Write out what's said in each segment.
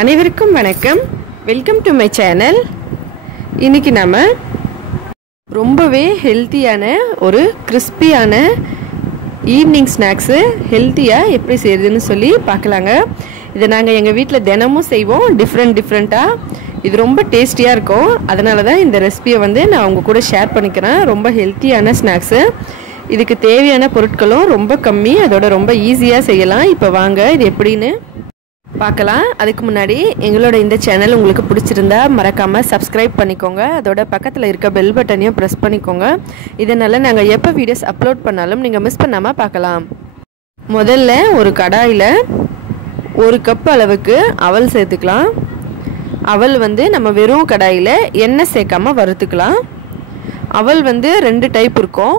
அனைவருக்கும் வணக்கம். Welcome to my channel இன்னைக்கு நம்ம ரொம்பவே ஹெல்த்தியான ஒரு கிறிஸ்பியான ஈவினிங் ஸ்நாக்ஸு ஹெல்த்தியாக எப்படி செய்யுதுன்னு சொல்லி பார்க்கலாங்க. இதை நாங்கள் எங்கள் வீட்டில் தினமும் செய்வோம். டிஃப்ரெண்ட் டிஃப்ரெண்ட்டாக இது ரொம்ப டேஸ்டியாக இருக்கும். அதனால தான் இந்த ரெசிபியை வந்து நான் உங்கள் கூட ஷேர் பண்ணிக்கிறேன். ரொம்ப ஹெல்த்தியான ஸ்நாக்ஸு இதுக்கு தேவையான பொருட்களும் ரொம்ப கம்மி. அதோட ரொம்ப ஈஸியாக செய்யலாம். இப்போ வாங்க இது எப்படின்னு பார்க்கலாம். அதுக்கு முன்னாடி எங்களோட இந்த சேனல் உங்களுக்கு பிடிச்சிருந்தா மறக்காமல் சப்ஸ்கிரைப் பண்ணிக்கோங்க. அதோட பக்கத்தில் இருக்க பெல் பட்டனையும் ப்ரெஸ் பண்ணிக்கோங்க. இதனால் நாங்கள் எப்போ வீடியோஸ் அப்லோட் பண்ணாலும் நீங்கள் மிஸ் பண்ணாமல் பார்க்கலாம். முதல்ல ஒரு கடாயில் ஒரு கப் அளவுக்கு அவல் சேர்த்துக்கலாம். அவல் வந்து நம்ம வெறும் கடாயில் எண்ணெய் சேர்க்காம வறுத்துக்கலாம். அவல் வந்து ரெண்டு டைப் இருக்கும்.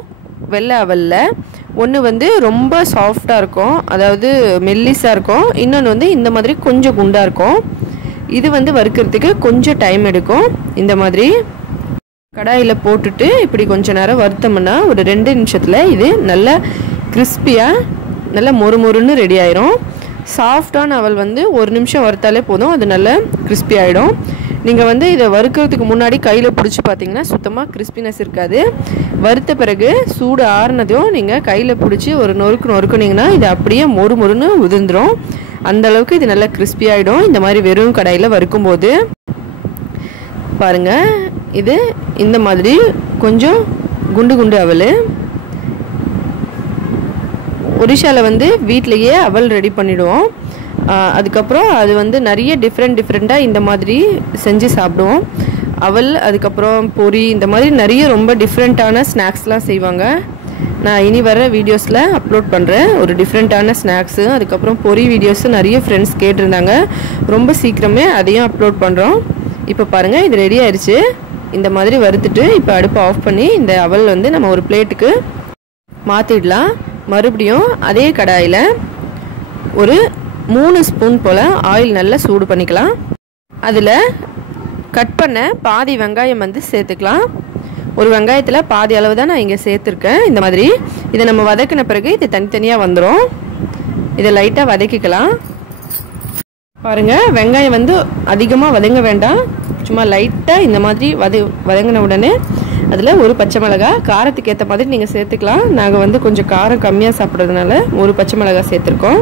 வெள்ளை அவலில் ஒன்று வந்து ரொம்ப சாஃப்டாக இருக்கும். அதாவது மெல்லிஸாக இருக்கும். இன்னொன்று வந்து இந்த மாதிரி கொஞ்சம் குண்டாக இருக்கும். இது வந்து வறுக்கிறதுக்கு கொஞ்சம் டைம் எடுக்கும். இந்த மாதிரி கடாயில் போட்டுட்டு இப்படி கொஞ்சம் நேரம் வறுத்தோம்னா ஒரு ரெண்டு நிமிஷத்தில் இது நல்ல கிறிஸ்பியாக நல்ல மொறு மொறுன்னு ரெடி ஆயிரும். சாஃப்டான அவள் வந்து ஒரு நிமிஷம் வறுத்தாலே போதும். அது நல்ல கிறிஸ்பி ஆகிடும் நீங்கள் வந்து இதை வறுக்கிறதுக்கு முன்னாடி கையில் பிடிச்சி பார்த்தீங்கன்னா சுத்தமாக கிறிஸ்பினஸ் இருக்காது. வறுத்த பிறகு சூடு ஆறுனதும் நீங்கள் கையில் பிடிச்சி ஒரு நொறுக்கு நொறுக்குனீங்கன்னா இது அப்படியே மொறு மொறுன்னு உதிர்ந்துடும் அந்த அளவுக்கு இது நல்லா கிறிஸ்பியாகிடும் இந்த மாதிரி வெறும் கடாயில் வறுக்கும்போது. பாருங்கள் இது இந்த மாதிரி கொஞ்சம் குண்டு குண்டு அவல் ஒரிஷாவில் வந்து வீட்லேயே அவல் ரெடி பண்ணிவிடுவோம் அதுக்கப்புறம் அது வந்து நிறைய டிஃப்ரெண்ட் டிஃப்ரெண்ட்டாக இந்த மாதிரி செஞ்சு சாப்பிடுவோம். அவல் அதுக்கப்புறம் பொரி இந்த மாதிரி நிறைய ரொம்ப டிஃப்ரெண்ட்டான ஸ்நாக்ஸ்லாம் செய்வாங்க. நான் இனி வர வீடியோஸில் அப்லோட் பண்ணுறேன் ஒரு டிஃப்ரெண்ட்டான ஸ்நாக்ஸு அதுக்கப்புறம் பொரி வீடியோஸு நிறைய ஃப்ரெண்ட்ஸ் கேட்டிருந்தாங்க. ரொம்ப சீக்கிரமே அதையும் அப்லோட் பண்ணுறோம் இப்போ பாருங்கள் இது ரெடி ஆயிடுச்சு இந்த மாதிரி வறுத்துட்டு இப்போ அடுப்பை ஆஃப் பண்ணி இந்த அவல் வந்து நம்ம ஒரு பிளேட்டுக்கு மாற்றிடலாம் மறுபடியும் அதே கடாயில் ஒரு மூணு ஸ்பூன் போல் ஆயில் நல்லா சூடு பண்ணிக்கலாம். அதில் கட் பண்ண பாதி வெங்காயம் வந்து சேர்த்துக்கலாம். ஒரு வெங்காயத்தில் பாதி அளவு தான் நான் இங்கே சேர்த்துருக்கேன். இந்த மாதிரி இதை நம்ம வதக்கின பிறகு இது தனித்தனியாக வந்துடும் இதை லைட்டாக வதக்கிக்கலாம். பாருங்கள் வெங்காயம் வந்து அதிகமாக வதங்க வேண்டாம். சும்மா லைட்டாக இந்த மாதிரி வத வதங்கின உடனே அதில் ஒரு பச்சை மிளகா காரத்துக்கு ஏற்ற மாதிரி நீங்கள் சேர்த்துக்கலாம். நாங்கள் வந்து கொஞ்சம் காரம் கம்மியாக சாப்பிட்றதுனால ஒரு பச்சை மிளகா சேர்த்துருக்கோம்.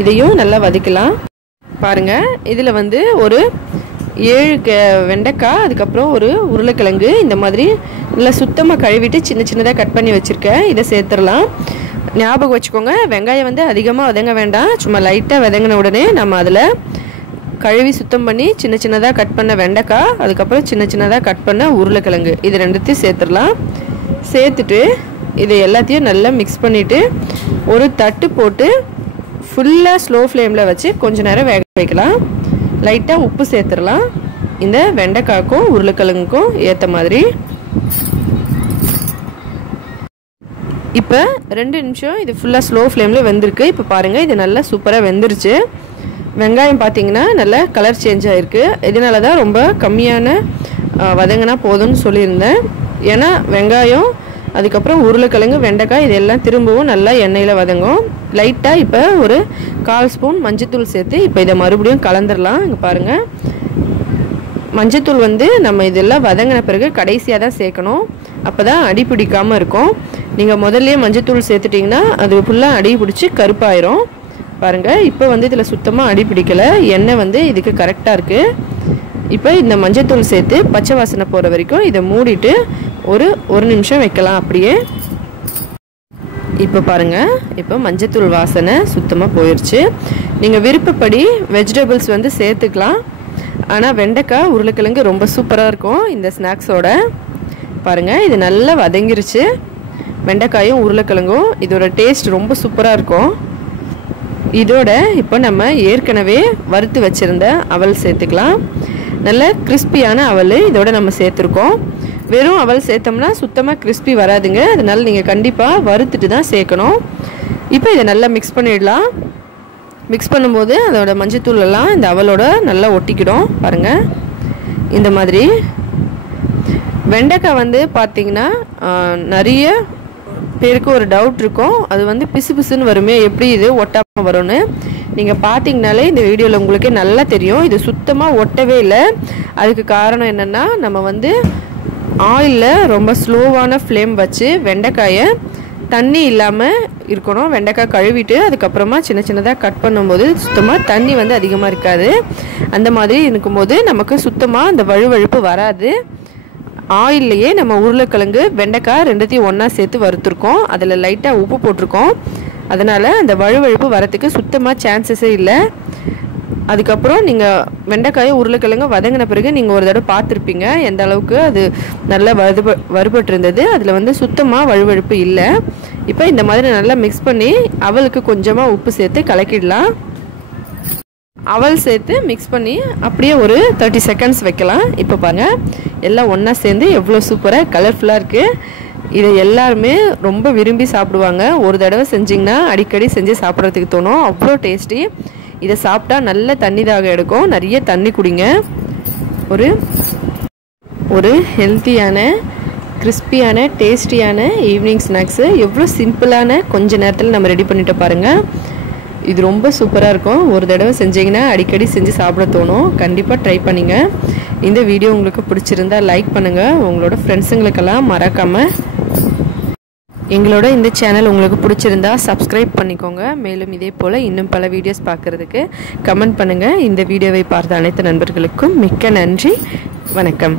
இதையும் நல்லா வதக்கலாம். பாருங்கள் இதில் வந்து ஒரு ஏழு க வெண்டைக்காய் அதுக்கப்புறம் ஒரு உருளைக்கிழங்கு இந்த மாதிரி நல்லா சுத்தமாக கழுவிட்டு சின்ன சின்னதாக கட் பண்ணி வச்சுருக்கேன். இதை சேர்த்துடலாம். ஞாபகம் வச்சுக்கோங்க வெங்காயம் வந்து அதிகமாக வதங்க வேண்டாம். சும்மா லைட்டாக வதங்கின உடனே நம்ம அதில் கழுவி சுத்தம் பண்ணி சின்ன சின்னதாக கட் பண்ண வெண்டைக்காய் அதுக்கப்புறம் சின்ன சின்னதாக கட் பண்ண உருளைக்கிழங்கு. இது ரெண்டுத்தையும் சேர்த்துடலாம். சேர்த்துட்டு இதை எல்லாத்தையும் நல்லா மிக்ஸ் பண்ணிவிட்டு ஒரு தட்டு போட்டு ஃபுல்லாக ஸ்லோ ஃப்ளேமில் வச்சு கொஞ்ச நேரம் வேக வைக்கலாம். லைட்டாக உப்பு சேர்த்துடலாம். இந்த வெண்டைக்காய்க்கும் உருளைக்கிழங்குக்கும் ஏற்ற மாதிரி. இப்போ ரெண்டு நிமிஷம் இது ஃபுல்லாக ஸ்லோ ஃப்ளேமில் வெந்திருக்கு. இப்போ பாருங்கள் இது நல்லா சூப்பராக வெந்துருச்சு. வெங்காயம் பார்த்தீங்கன்னா நல்லா கலர் சேஞ்ச் ஆகிருக்கு இதனால தான் ரொம்ப கம்மியான வதங்கினா போதும்னு சொல்லியிருந்தேன். ஏன்னா வெங்காயம் அதுக்கப்புறம் உருளைக்கிழங்கு வெண்டைக்காய் இதெல்லாம் திரும்பவும் நல்லா எண்ணெயில் வதங்கும் லைட்டாக இப்போ ஒரு கால் ஸ்பூன் மஞ்சத்தூள் சேர்த்து இப்போ இதை மறுபடியும் கலந்துடலாம் இங்கே பாருங்கள் மஞ்சத்தூள் வந்து நம்ம இதெல்லாம் வதங்கின பிறகு கடைசியாக தான் சேர்க்கணும். அப்போ தான் அடி பிடிக்காமல் இருக்கும். நீங்கள் முதல்லையே மஞ்சத்தூள் சேர்த்துட்டிங்கன்னா அது ஃபுல்லாக அடி பிடிச்சி கருப்பாயிரும். பாருங்கள் இப்போ வந்து இதில் சுத்தமாக அடி பிடிக்கலை. எண்ணெய் வந்து இதுக்கு கரெக்டாக இருக்குது இப்போ இந்த மஞ்சத்தூள் சேர்த்து பச்சை வாசனை போகிற வரைக்கும் இதை மூடிட்டு ஒரு ஒரு நிமிஷம் வைக்கலாம் அப்படியே. இப்போ பாருங்கள் இப்போ மஞ்சத்தூள் வாசனை சுத்தமாக போயிடுச்சு நீங்கள் விருப்பப்படி வெஜிடபிள்ஸ் வந்து சேர்த்துக்கலாம். ஆனால் வெண்டைக்காய் உருளைக்கிழங்கு ரொம்ப சூப்பராக இருக்கும் இந்த ஸ்நாக்ஸோட பாருங்கள் இது நல்லா வதங்கிருச்சு. வெண்டைக்காயும் உருளைக்கிழங்கும் இதோட டேஸ்ட் ரொம்ப சூப்பராக இருக்கும். இதோட இப்போ நம்ம ஏற்கனவே வறுத்து வச்சுருந்த அவல் சேர்த்துக்கலாம். நல்ல கிறிஸ்பியான அவல் இதோட நம்ம சேர்த்துருக்கோம். வெறும் அவல் சேர்த்தோம்னா சுத்தமாக கிறிஸ்பி வராதுங்க. அதனால் நீங்கள் கண்டிப்பாக வறுத்துட்டு தான் சேர்க்கணும். இப்போ இதை நல்லா மிக்ஸ் பண்ணிடலாம். மிக்ஸ் பண்ணும்போது அதோட மஞ்சத்தூள் எல்லாம் இந்த அவலோட நல்லா ஒட்டிக்கிடும். பாருங்கள் இந்த மாதிரி. வெண்டைக்காய் வந்து பார்த்திங்கன்னா நிறைய பேருக்கு ஒரு டவுட் இருக்கும். அது வந்து பிசு பிசுன்னு வருமே எப்படி இது ஒட்டாமல் வரும்னு. நீங்கள் பார்த்தீங்கனாலே இந்த வீடியோவில் உங்களுக்கே நல்லா தெரியும். இது சுத்தமாக ஒட்டவே இல்லை. அதுக்கு காரணம் என்னென்னா நம்ம வந்து ஆயிலில் ரொம்ப ஸ்லோவான ஃப்ளேம் வச்சு வெண்டைக்காயை தண்ணி இல்லாமல் இருக்கணும். வெண்டைக்காய் கழுவிட்டு அதுக்கப்புறமா சின்ன சின்னதாக கட் பண்ணும்போது சுத்தமாக தண்ணி வந்து அதிகமாக இருக்காது. அந்த மாதிரி இருக்கும்போது நமக்கு சுத்தமாக அந்த வழுவழுப்பு வராது. ஆயில்லையே நம்ம உருளைக்கிழங்கு வெண்டைக்காய் ரெண்டுத்தையும் ஒன்றா சேர்த்து வறுத்துருக்கோம். அதில் லைட்டாக உப்பு போட்டிருக்கோம். அதனால் அந்த வழுவழுப்பு வரத்துக்கு சுத்தமாக சான்சஸே இல்லை. அதுக்கப்புறம் நீங்கள் வெண்டைக்காயை உருளைக்கிழங்கு வதங்கின பிறகு நீங்கள் ஒரு தடவை பார்த்துருப்பீங்க. எந்த அளவுக்கு அது நல்லா வறுப வறுபட்டிருந்தது. அதில் வந்து சுத்தமாக வழுவழுப்பு இல்லை. இப்போ இந்த மாதிரி நல்லா மிக்ஸ் பண்ணி அவளுக்கு கொஞ்சமாக உப்பு சேர்த்து கலக்கிடலாம். அவல் சேர்த்து மிக்ஸ் பண்ணி அப்படியே ஒரு தேர்ட்டி செகண்ட்ஸ் வைக்கலாம். இப்போ பாருங்க எல்லாம் ஒன்றா சேர்ந்து எவ்வளோ சூப்பராக கலர்ஃபுல்லாக இருக்குது இதை எல்லாருமே ரொம்ப விரும்பி சாப்பிடுவாங்க. ஒரு தடவை செஞ்சிங்கன்னா அடிக்கடி செஞ்சு சாப்பிட்றதுக்கு தோணும். அவ்வளோ டேஸ்டி இதை சாப்பிட்டா நல்ல தண்ணி தாக எடுக்கும். நிறைய தண்ணி குடிங்க. ஒரு ஒரு ஹெல்த்தியான கிறிஸ்பியான டேஸ்டியான ஈவினிங் ஸ்நாக்ஸு எவ்வளோ சிம்பிளான கொஞ்ச நேரத்தில் நம்ம ரெடி பண்ணிட்டு பாருங்கள் இது ரொம்ப சூப்பராக இருக்கும். ஒரு தடவை செஞ்சீங்கன்னா அடிக்கடி செஞ்சு சாப்பிட தோணும். கண்டிப்பாக ட்ரை பண்ணுங்க. இந்த வீடியோ உங்களுக்கு பிடிச்சிருந்தா லைக் பண்ணுங்கள் உங்களோட ஃப்ரெண்ட்ஸுங்களுக்கெல்லாம் மறக்காமல் எங்களோட இந்த சேனல் உங்களுக்கு பிடிச்சிருந்தா சப்ஸ்கிரைப் பண்ணிக்கோங்க. மேலும் இதே போல் இன்னும் பல வீடியோஸ் பார்க்குறதுக்கு கமெண்ட் பண்ணுங்கள் இந்த வீடியோவை பார்த்த அனைத்து நண்பர்களுக்கும் மிக்க நன்றி. வணக்கம்.